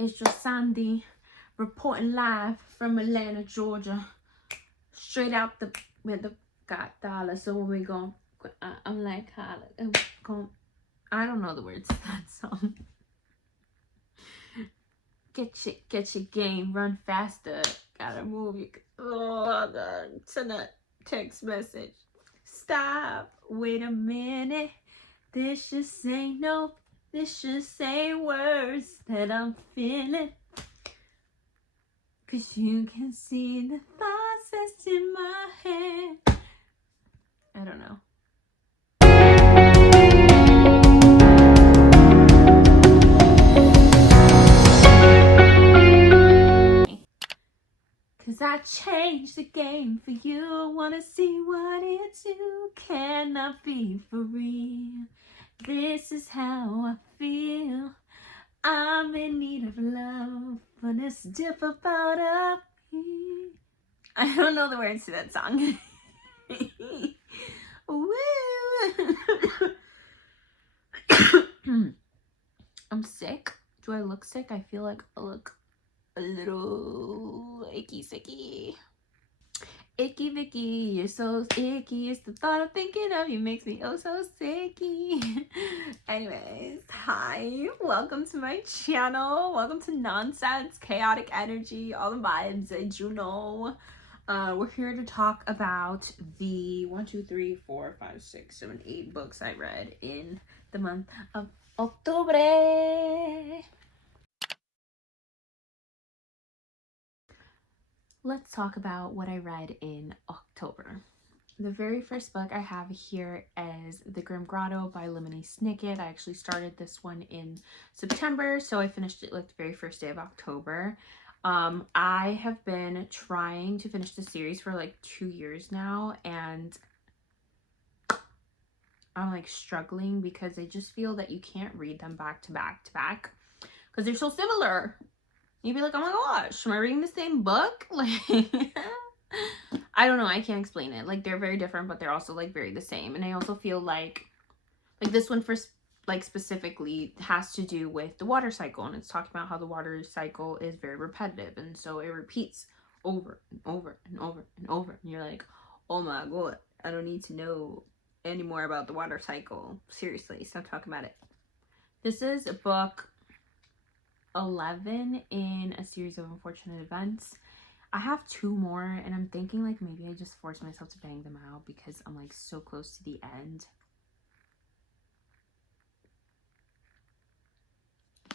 It's just Sandy reporting live from Atlanta, Georgia. Straight out the with the got dollar. So when we go, I'm like, I don't know the words to that song. Get your game, run faster. Gotta move your. Oh, send a text message. Stop. Wait a minute. This just ain't words that I'm feeling. 'Cause you can see the thoughts that's in my head. I don't know. 'Cause I changed the game for you. Wanna see what it's you cannot be for real. This is how I feel. I'm in need of love, but it's different about me. I don't know the words to that song. I'm sick. Do I look sick? I feel like I look a little icky sicky. Icky Vicky, you're so icky. It's the thought of thinking of you makes me oh so sicky. Anyways, hi, welcome to my channel. Welcome to Nonsense, Chaotic Energy, all the vibes that you know. We're here to talk about the 8 books I read in the month of October. Let's talk about what I read in October. The very first book I have here is The Grim Grotto by Lemony Snicket. I actually started this one in September, so I finished it like the very first day of October. I have been trying to finish the series for like 2 years now, and I'm like struggling because I just feel that you can't read them back to back to back because they're so similar. You'd be like, oh my gosh, am I reading the same book? Like, I don't know. I can't explain it. Like, they're very different, but they're also like very the same. And I also feel like this one first, like specifically has to do with the water cycle, and it's talking about how the water cycle is very repetitive, and so it repeats over and over and over and over. And you're like, oh my god, I don't need to know any more about the water cycle. Seriously, stop talking about it. This is a book 11 in a series of unfortunate events. I have 2 more, and I'm thinking like maybe I just force myself to bang them out because I'm like so close to the end.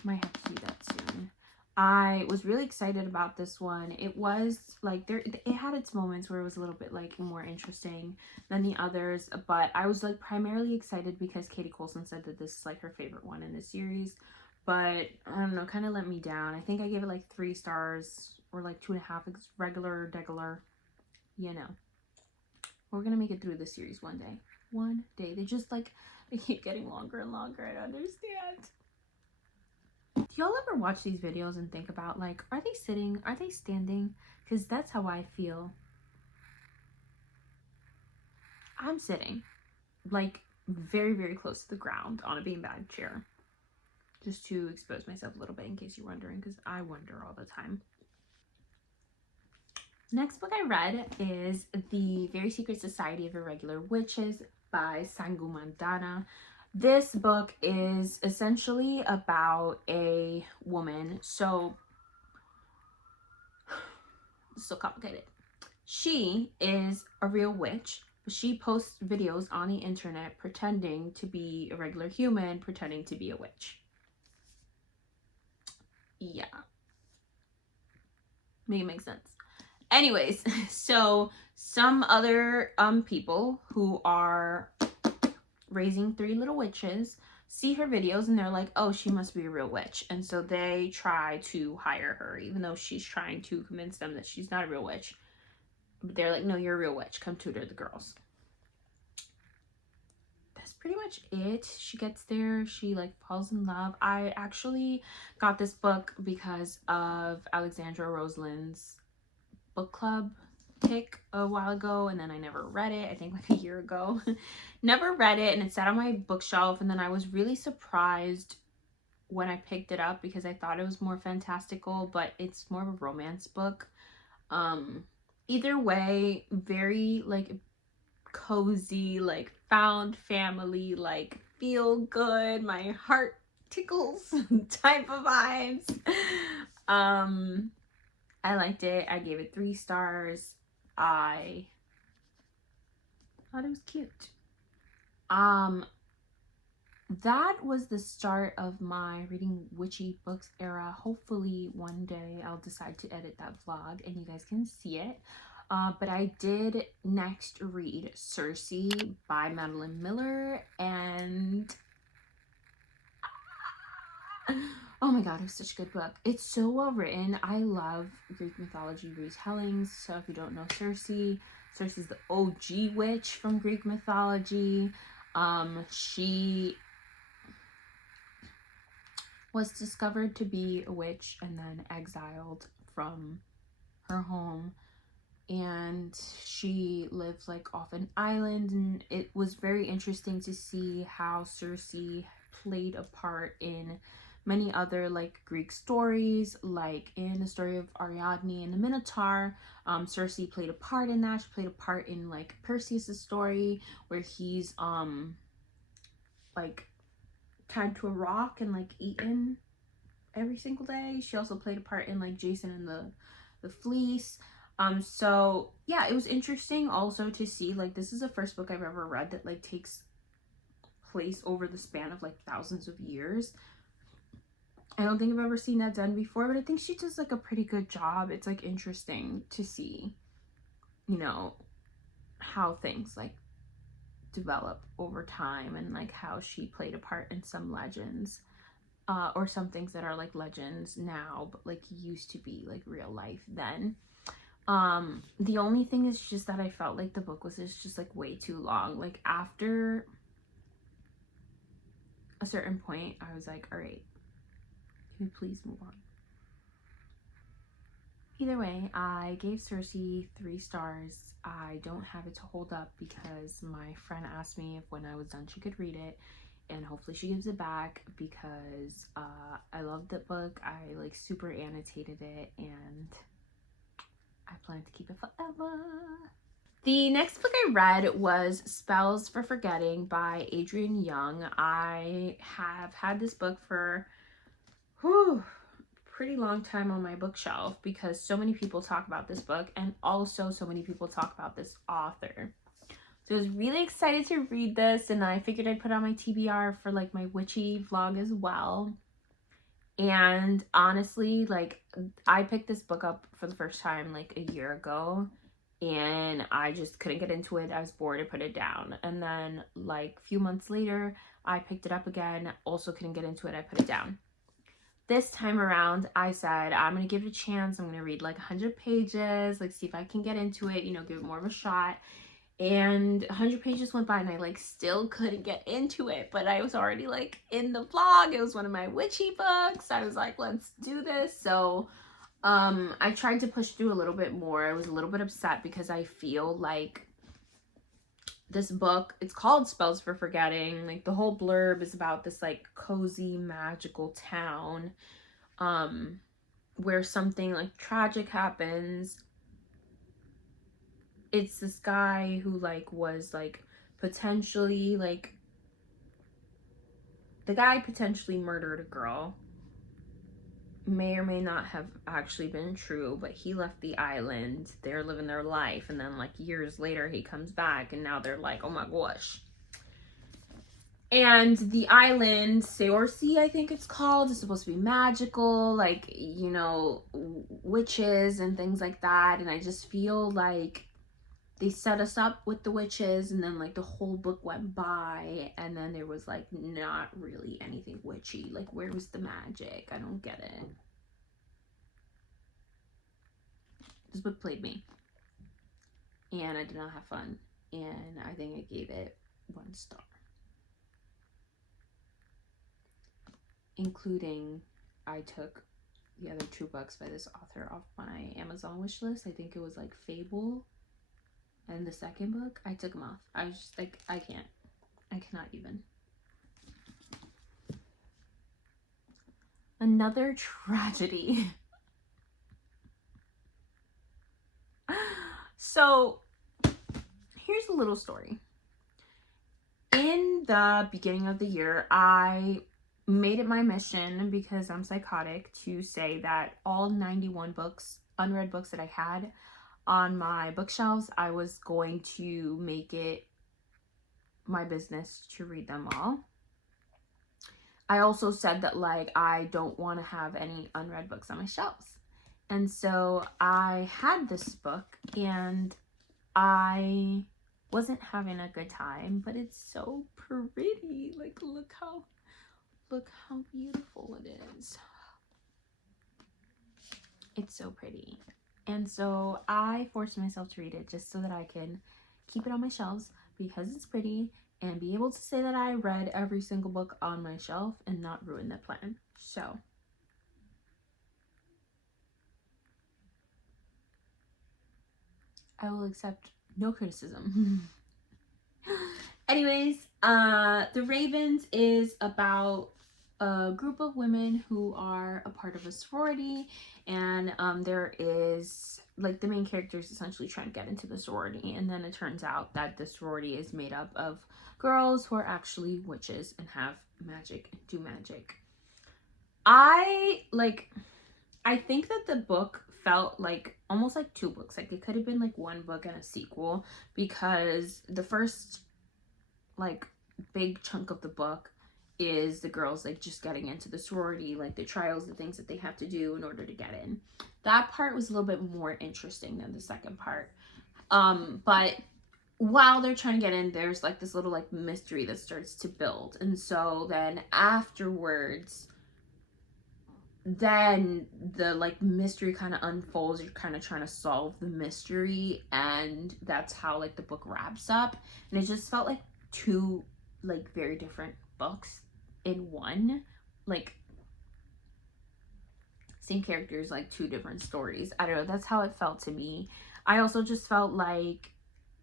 Might have to do that soon. I was really excited about this one. It was like it had its moments where it was a little bit like more interesting than the others, but I was like primarily excited because Katie Coulson said that this is like her favorite one in the series. But I don't know, kind of let me down. I think I gave it like 3 stars or like 2.5. It's regular, you know. We're gonna make it through the series one day. One day. They just like, they keep getting longer and longer. I don't understand. Do y'all ever watch these videos and think about like, are they sitting? Are they standing? Because that's how I feel. I'm sitting like very, very close to the ground on a beanbag chair. Just to expose myself a little bit in case you're wondering, because I wonder all the time. Next book I read is The Very Secret Society of Irregular Witches by Sangu Mandana. This book is essentially about a woman. So complicated. She is a real witch, but she posts videos on the internet pretending to be a regular human, pretending to be a witch. Yeah. Make it make sense. Anyways, so some other people who are raising 3 little witches see her videos and they're like, oh, she must be a real witch. And so they try to hire her, even though she's trying to convince them that she's not a real witch. But they're like, no, you're a real witch. Come tutor the girls. That's pretty much it. She gets there. She like falls in love. I actually got this book because of Alexandra Roseland's book club pick a while ago, and then I never read it. I think like a year ago. Never read it, and it sat on my bookshelf, and then I was really surprised when I picked it up because I thought it was more fantastical, but it's more of a romance book. Either way, very like cozy, like found family, like feel good, my heart tickles type of vibes. I liked it. I gave it 3 stars. I thought it was cute. That was the start of my reading witchy books era. Hopefully one day I'll decide to edit that vlog and you guys can see it. But I did next read Circe by Madeline Miller, and oh my god, it was such a good book. It's so well written. I love Greek mythology retellings. So if you don't know Circe, Circe is the OG witch from Greek mythology. She was discovered to be a witch and then exiled from her home, and she lived like off an island, and it was very interesting to see how Circe played a part in many other like Greek stories, like in the story of Ariadne and the Minotaur. Circe played a part in that. She played a part in like Perseus' story where he's like tied to a rock and like eaten every single day. She also played a part in like Jason and the Fleece. So yeah, it was interesting also to see, like, this is the first book I've ever read that like takes place over the span of like thousands of years. I don't think I've ever seen that done before, but I think she does like a pretty good job. It's like interesting to see, you know, how things like develop over time, and like how she played a part in some legends, or some things that are like legends now but like used to be like real life then. The only thing is just that I felt like the book was just like way too long. Like after a certain point I was like, all right, can we please move on? Either way, I gave Circe 3 stars. I don't have it to hold up because my friend asked me if when I was done she could read it, and hopefully she gives it back because I loved that book. I like super annotated it and I plan to keep it forever. The next book I read was Spells for Forgetting by Adrienne Young. I have had this book for pretty long time on my bookshelf because so many people talk about this book, and also so many people talk about this author. So I was really excited to read this, and I figured I'd put on my TBR for like my witchy vlog as well. And honestly, like, I picked this book up for the first time like a year ago, and I just couldn't get into it. I was bored, I put it down. And then like a few months later I picked it up again, also couldn't get into it, I put it down. This time around I said I'm gonna give it a chance. I'm gonna read like 100 pages, like see if I can get into it, you know, give it more of a shot. And 100 pages went by and I like still couldn't get into it, but I was already like in the vlog. It was one of my witchy books. I was like, let's do this. So I tried to push through a little bit more. I was a little bit upset because I feel like this book, it's called Spells for Forgetting. Like the whole blurb is about this like cozy magical town where something like tragic happens. It's this guy who like was like potentially like, the guy potentially murdered a girl. May or may not have actually been true, but he left the island. They're living their life, and then like years later he comes back, and now they're like, oh my gosh. And the island, Circe, I think it's called, is supposed to be magical, like, you know, witches and things like that. And I just feel like they set us up with the witches, and then like the whole book went by, and then there was like not really anything witchy. Like, where was the magic? I don't get it. This book played me, and I did not have fun, and I think I gave it 1 star, including I took the other 2 books by this author off my Amazon wish list. I think it was like Fable and the second book. I took them off. I was just like, I cannot even. Another tragedy. So here's a little story. In the beginning of the year, I made it my mission, because I'm psychotic, to say that all 91 books, unread books that I had on my bookshelves, I was going to make it my business to read them all. I also said that, like, I don't want to have any unread books on my shelves. And so I had this book, and I wasn't having a good time, but it's so pretty. Like, look how beautiful it is. It's so pretty. And so I forced myself to read it just so that I can keep it on my shelves, because it's pretty, and be able to say that I read every single book on my shelf and not ruin the plan. So I will accept no criticism. Anyways, The Ravens is about a group of women who are a part of a sorority, and there is, like, the main character is essentially trying to get into the sorority, and then it turns out that the sorority is made up of girls who are actually witches and have magic and do magic. I think that the book felt like almost like two books. Like, it could have been like one book and a sequel, because the first, like, big chunk of the book is the girls, like, just getting into the sorority, like the trials, the things that they have to do in order to get in. That part was a little bit more interesting than the second part. But while they're trying to get in, there's like this little, like, mystery that starts to build, and so then afterwards, then the, like, mystery kind of unfolds. You're kind of trying to solve the mystery, and that's how, like, the book wraps up. And it just felt like two, like, very different books in one. Like, same characters, like, two different stories. I don't know, that's how it felt to me. I also just felt like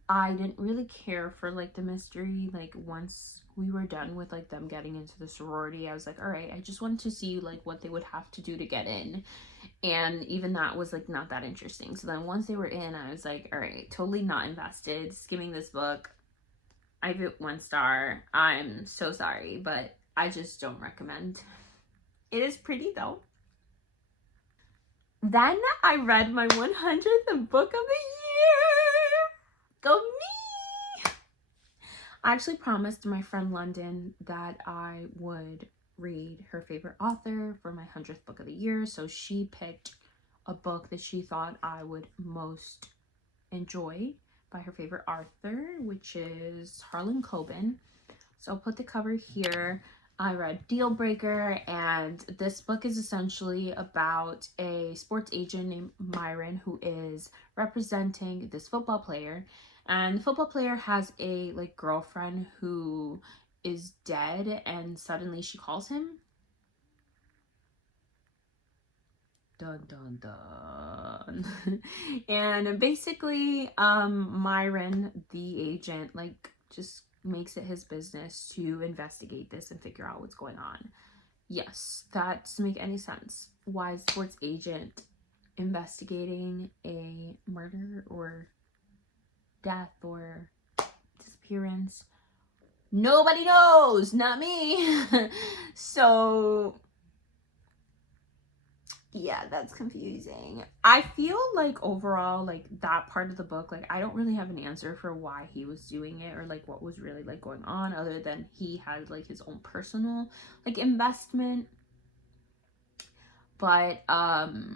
I didn't really care for, like, the mystery. Like, once we were done with, like, them getting into the sorority, I was like, all right, I just wanted to see, like, what they would have to do to get in. And even that was, like, not that interesting. So then once they were in, I was like, all right, totally not invested, skimming this book. I give it 1 star. I'm so sorry, but I just don't recommend. It is pretty, though. Then I read my 100th book of the year. Go me! I actually promised my friend London that I would read her favorite author for my 100th book of the year. So she picked a book that she thought I would most enjoy by her favorite author, which is Harlan Coben. So I'll put the cover here. I read Dealbreaker, and this book is essentially about a sports agent named Myron who is representing this football player. And the football player has a, like, girlfriend who is dead, and suddenly she calls him. Dun dun dun. And basically, Myron, the agent, like, just makes it his business to investigate this and figure out what's going on. Yes, that doesn't make any sense. Why is a sports agent investigating a murder or death or disappearance? Nobody knows, not me. So yeah, that's confusing. I feel like overall, like, that part of the book, like, I don't really have an answer for why he was doing it, or, like, what was really, like, going on, other than he had, like, his own personal, like, investment. But I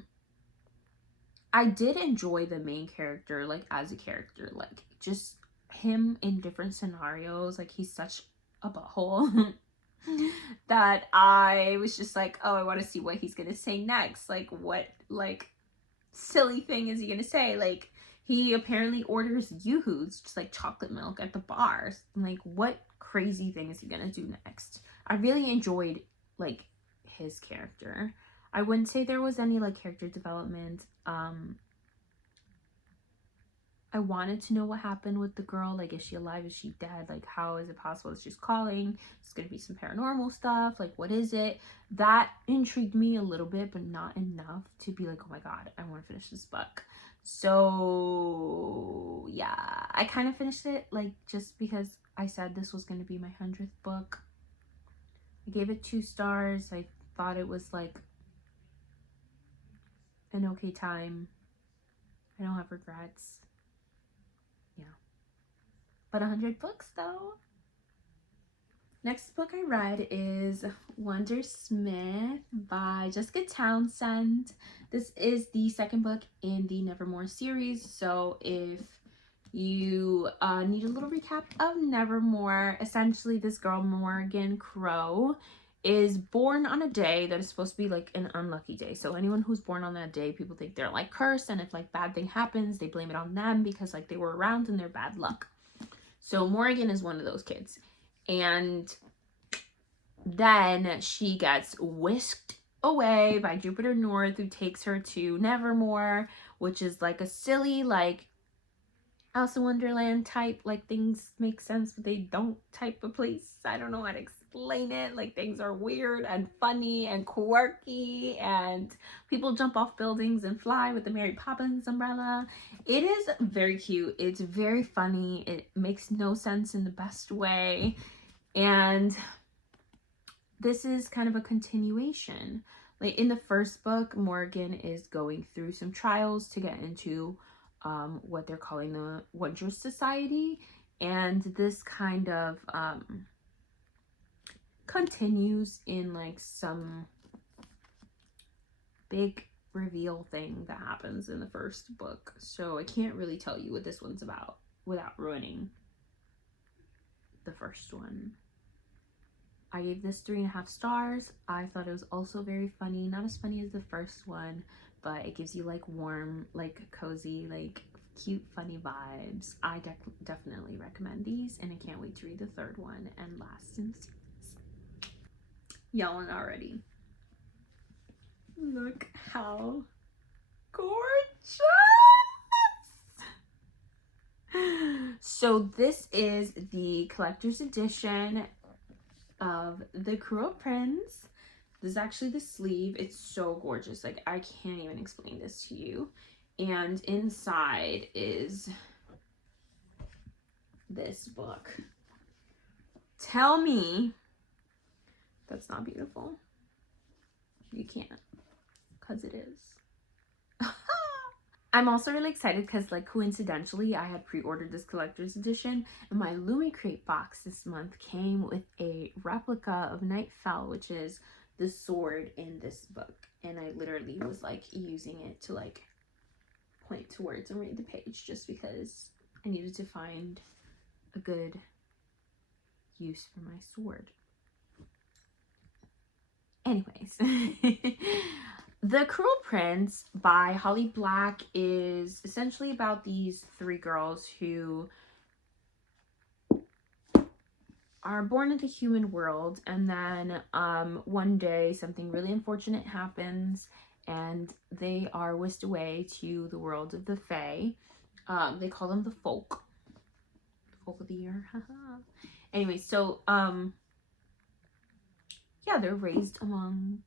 did enjoy the main character, like, as a character, like, just him in different scenarios. Like, he's such a butthole. That I was just like, oh, I want to see what he's gonna say next. Like, what, like, silly thing is he gonna say? Like, he apparently orders Yoo-Hoo's, just like chocolate milk, at the bars. Like, what crazy thing is he gonna do next? I really enjoyed, like, his character. I wouldn't say there was any, like, character development. I wanted to know what happened with the girl. Like, is she alive? Is she dead? Like, how is it possible that she's calling? It's gonna be some paranormal stuff. Like, what is it? That intrigued me a little bit, but not enough to be like, oh my god, I want to finish this book. So yeah, I kind of finished it, like, just because I said this was gonna be my 100th book. I gave it 2 stars. I thought it was like an okay time. I don't have regrets. Yeah. But 100 books though. Next book I read is Wundersmith by Jessica Townsend. This is the 2nd book in the Nevermore series. So if you need a little recap of Nevermore, essentially this girl, Morgan Crow, is born on a day that is supposed to be like an unlucky day. So anyone who's born on that day, people think they're like cursed, and if like bad thing happens, they blame it on them because like they were around and they're bad luck. So Morgan is one of those kids. And then she gets whisked away by Jupiter North, who takes her to Nevermore, which is like a silly, like Alice in Wonderland type, like things make sense but they don't type of place. I don't know how to explain it. Like, things are weird and funny and quirky, and people jump off buildings and fly with the Mary Poppins umbrella. It is very cute. It's very funny. It makes no sense in the best way. And this is kind of a continuation. Like, in the 1st book, Morgan is going through some trials to get into what they're calling the Wondrous Society, and this kind of continues in like some big reveal thing that happens in the 1st book. So I can't really tell you what this one's about without ruining the 1st one. I gave this 3.5 stars. I thought it was also very funny. Not as funny as the 1st one, but it gives you like warm, like cozy, like cute, funny vibes. I definitely recommend these, and I can't wait to read the 3rd one and last in the series. Yelling already. Look how gorgeous! So this is the collector's edition of the Cruel Prce. This is actually the sleeve. It's so gorgeous. Like, I can't even explain this to you. And inside is this book. Tell me that's not beautiful. You can't, because it is. I'm also really excited because, like, coincidentally, I had pre-ordered this collector's edition, and my Lemony Crate box this month came with a replica of Nightfell, which is the sword in this book. And I literally was like using it to like point towards and read the page, just because I needed to find a good use for my sword. Anyways, The Cruel Prce by Holly Black is essentially about these 3 girls who are born into the human world, and then one day something really unfortunate happens and they are whisked away to the world of the Fae. They call them the Folk of the Year. Anyway, so yeah, they're raised among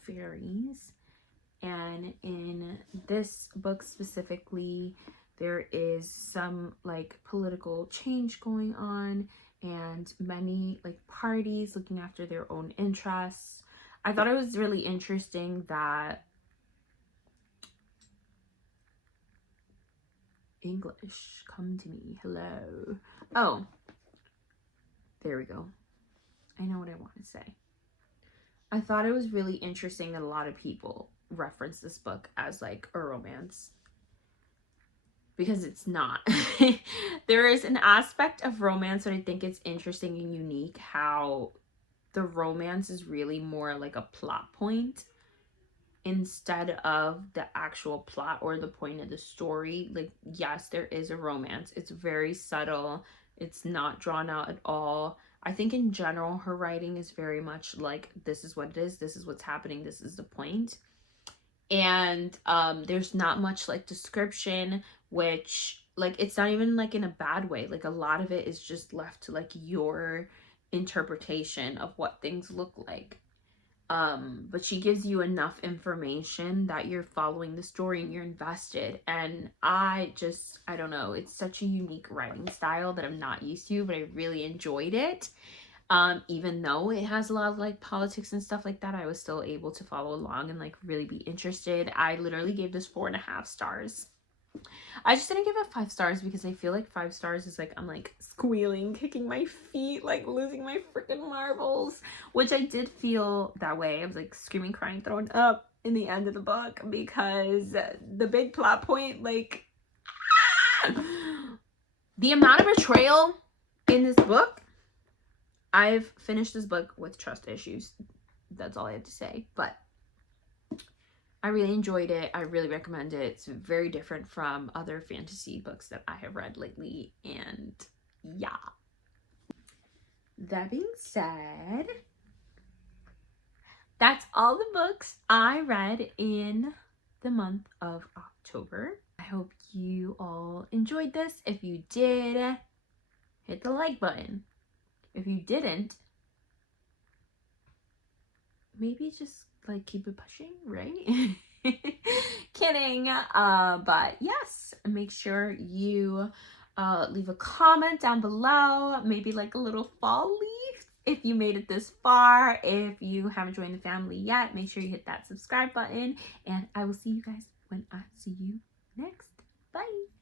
fairies, and in this book specifically there is some like political change going on, and many like parties looking after their own interests. I thought it was really interesting that English, come to me, hello. Oh, there we go. I know what I want to say. I thought it was really interesting that a lot of people reference this book as like a romance, because it's not. There is an aspect of romance that I think it's interesting and unique, how the romance is really more like a plot point instead of the actual plot or the point of the story. Like, yes, there is a romance. It's very subtle. It's not drawn out at all. I think in general, her writing is very much like, this is what it is, this is what's happening, this is the point. And there's not much like description, which like, it's not even like in a bad way. Like, a lot of it is just left to like your interpretation of what things look like. But she gives you enough information that you're following the story and you're invested. And I don't know, it's such a unique writing style that I'm not used to, but I really enjoyed it. Even though it has a lot of like politics and stuff like that, I was still able to follow along and like really be interested. I literally gave this 4.5 stars. I just didn't give it 5 stars because I feel like 5 stars is like, I'm like squealing, kicking my feet, like losing my freaking marbles, which I did feel that way. I was like screaming, crying, throwing up in the end of the book because the big plot point, like, the amount of betrayal in this book. I've finished this book with trust issues. That's all I have to say. But I really enjoyed it. I really recommend it. It's very different from other fantasy books that I have read lately. And yeah. That being said, that's all the books I read in the month of October. I hope you all enjoyed this. If you did, hit the like button. If you didn't, maybe just like keep it pushing, right? Kidding. But yes, make sure you leave a comment down below, maybe like a little fall leaf if you made it this far. If you haven't joined the family yet, make sure you hit that subscribe button, and I will see you guys when I see you next. Bye.